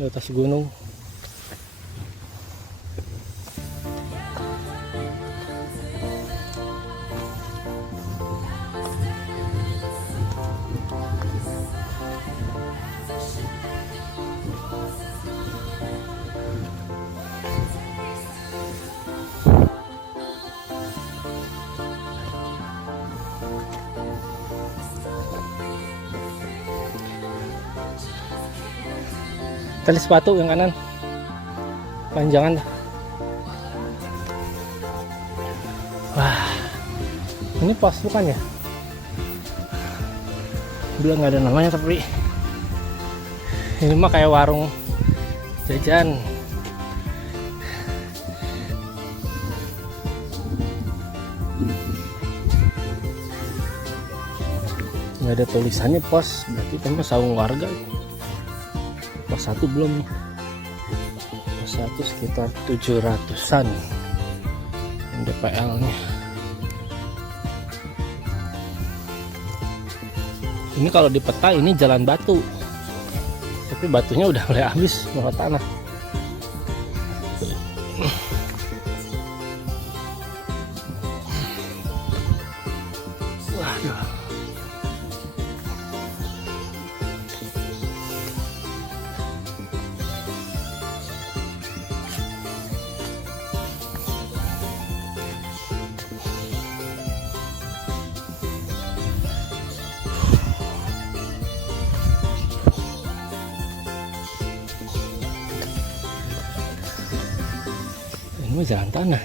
di atas gunung. Tali sepatu yang kanan panjangan. Wah, ini pos bukan ya? Belum, nggak ada namanya, tapi ini mah kayak warung jajan. Nggak ada tulisannya pos, berarti itu mah saung warga. Pos 1 belum nih. Pos 1 sekitar 700-an DPL nya. Ini kalau di peta ini jalan batu, tapi batunya udah mulai habis bawah tanah. Waduh. Ini jalan tanah.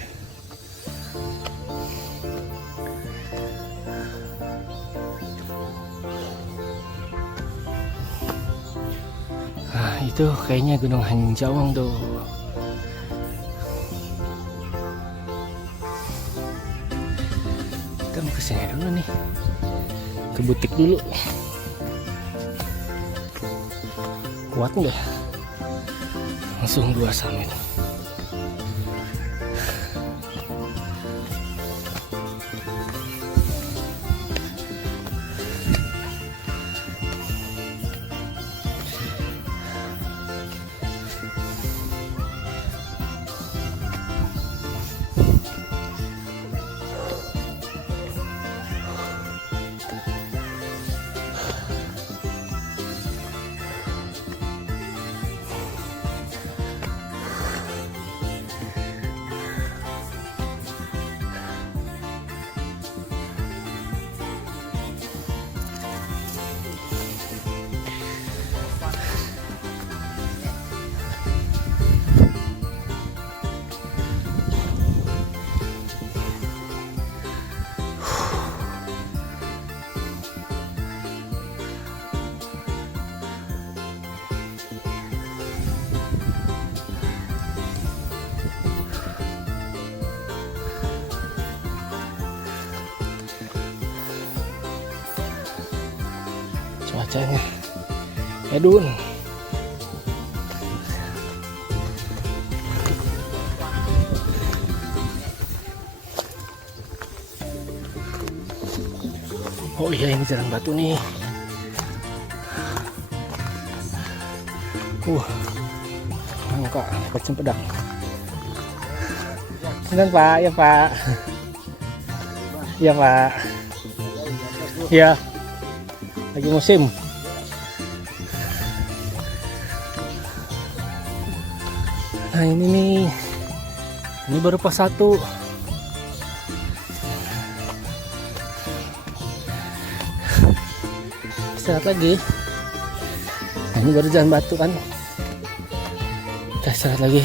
Nah, itu kayaknya Gunung Hanjawang tuh. Kita mau kesini dulu nih. Ke butik dulu. Kuat nggak? Langsung 2 summit. Cuacanya edun. Oh iya, ini jalan batu nih. Angka Pak Cempedang. Benar Pak, ya Pak. Iya Pak. Iya. Lagi musim. Nah ini nih, ini baru pos 1. Istirahat lagi. Nah, ini baru jalan batu kan. Kita istirahat lagi.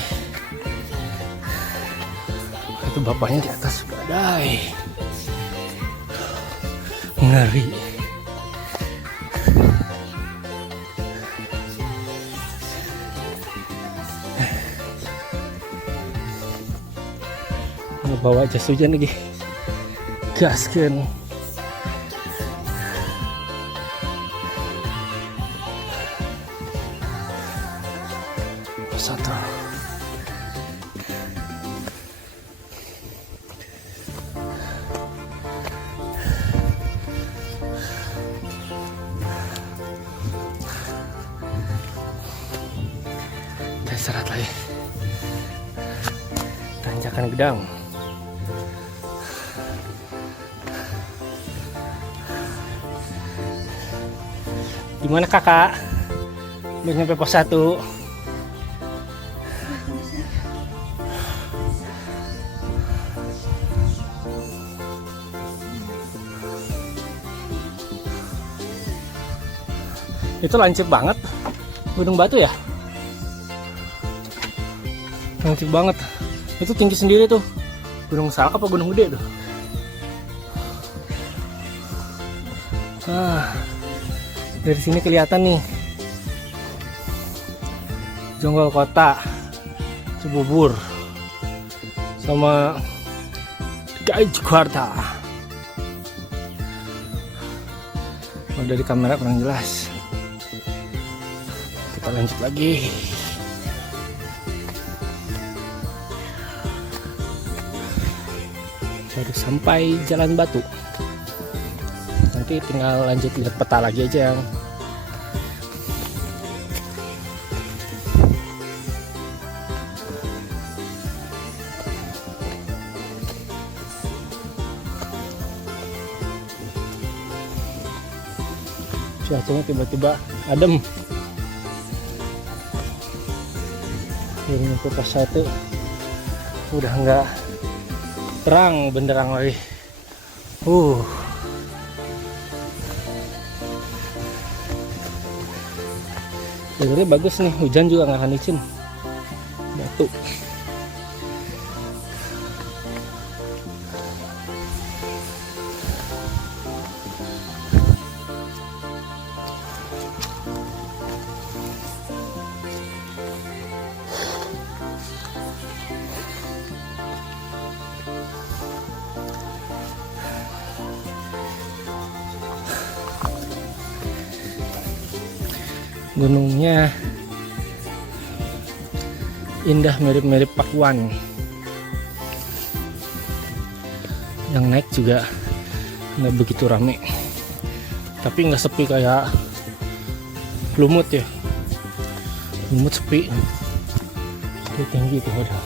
Itu bapaknya di atas badai. Ngeri. Bawa jas hujan lagi, gaskan. Satu. Kita istirahat lagi. Tanjakan Gedang. Gimana kakak? Udah nyampe pos 1. Itu lancip banget Gunung Batu ya, lancip banget. Itu tinggi sendiri tuh. Gunung Salak apa Gunung Gede tuh. Dari sini kelihatan nih Jonggol Kota, Cibubur, sama DKI Jakarta. Kalau dari kamera kurang jelas. Kita lanjut lagi. Baru sampai Jalan Batu. Nanti tinggal lanjut lihat peta lagi aja. Cuacanya tiba-tiba adem. Ini ke pos 1 udah nggak terang benderang lagi. Jalurnya bagus nih, hujan juga nggak akan licin. Batu. Gunungnya indah, mirip-mirip Pakuan. Yang naik juga nggak begitu rame, tapi nggak sepi kayak Lumut ya. Lumut sepi, dia tinggi tuh ada.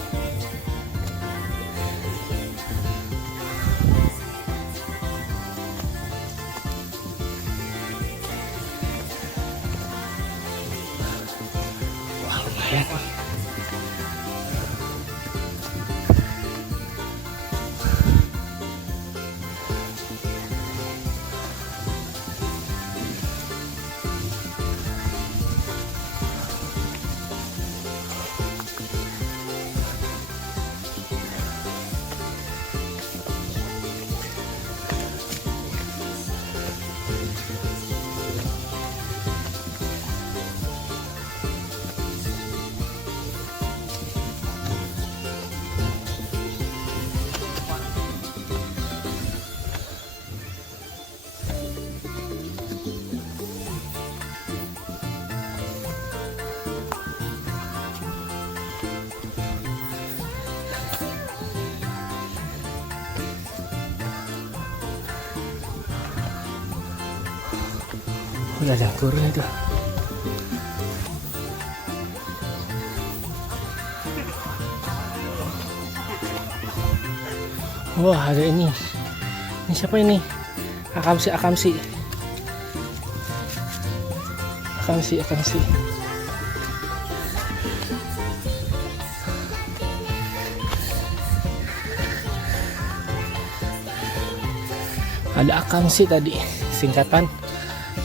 Udah ada turun itu. Wah, ada ini. Ini siapa ini? Akamsi. Ada Akamsi tadi, singkatan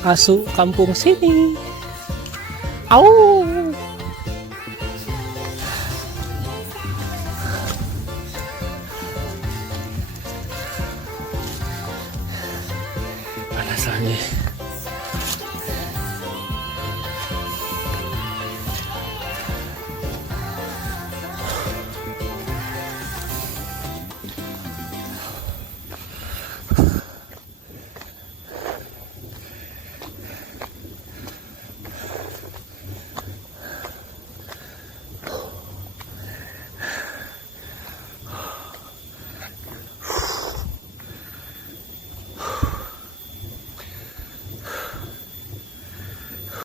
Asu Kampung Sini. Au. Panas lagi.